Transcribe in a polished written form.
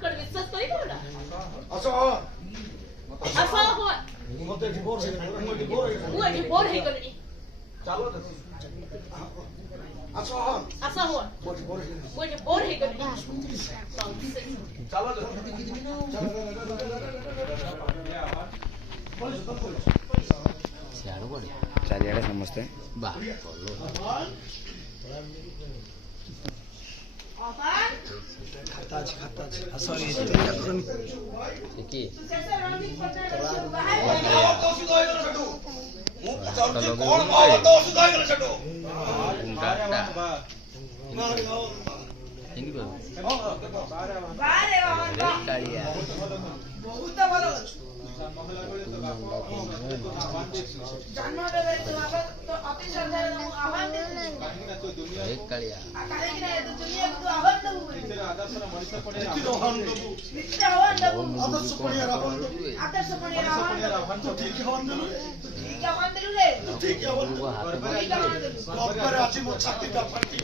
कोण विश्वास करी कोणा असो असो हो मते डिवोर्स है बोर हे कोणी चालो असो असो हो बोर हे कोणी चालो चारियाडे समझते बा खाता असो ये की कौन बाबा तो सुधा कर छडो बहुत ভালো जन्म देवे तो अति श्रद्धा आह्वान दे एक कालिया काहे कि नाही दुनिया को आह्वान दे नित्य आह्वान दे आदर्श पडिया आह्वान दे ठीक आह्वान दे रे ठीक आह्वान दे बाप रे आजी मो छाती का पट्टी